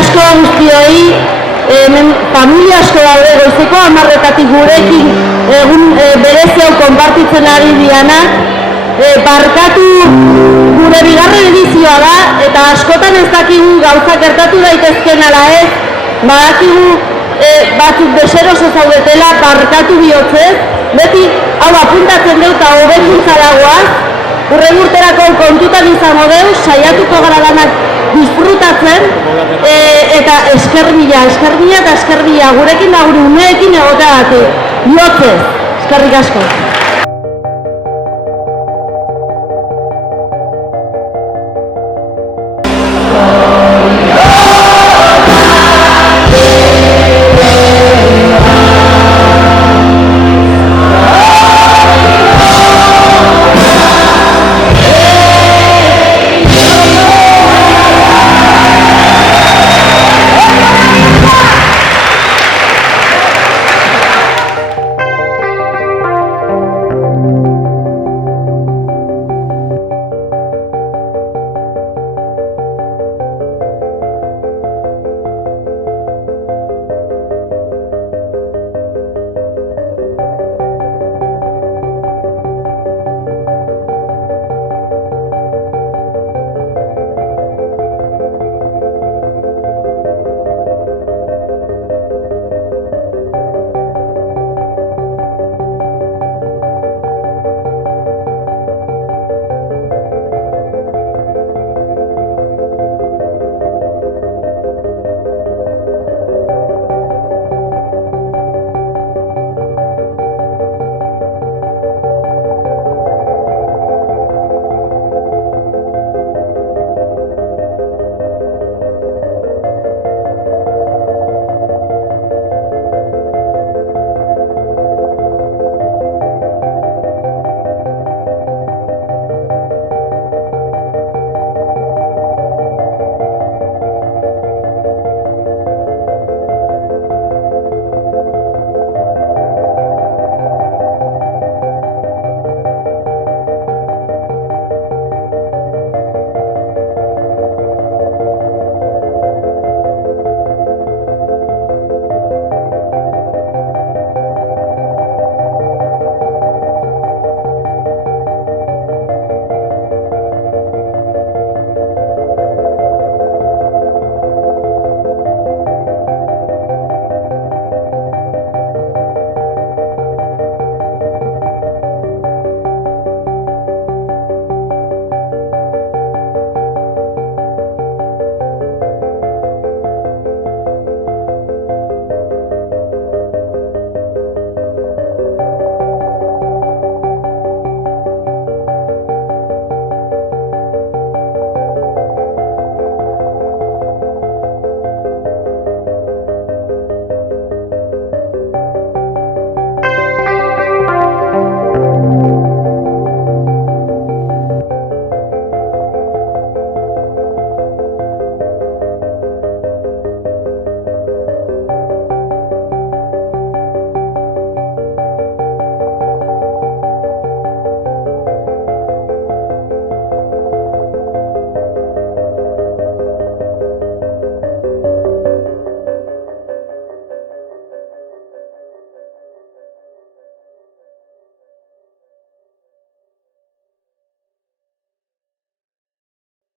asko guztioi, familia asko daude goizeko 10:00 gurekin egun berezi hau konpartitzen ari dianak. Barkatu gure bigarren edizioa da, eta askotan ez dakigu gauzak gertatu daitezken ala ez, badakigu batzuk deseroso zaudetela, barkatu bihotzez, beti hau apuntatzen dut eta hobekuntza dagoaz, urren urterako kontutan izango deu, saiatuko gara danak disfrutatzen, eta esker mila eta esker mila gurekin da gure umeekin egoteagatik, bihotzez, eskerrik asko.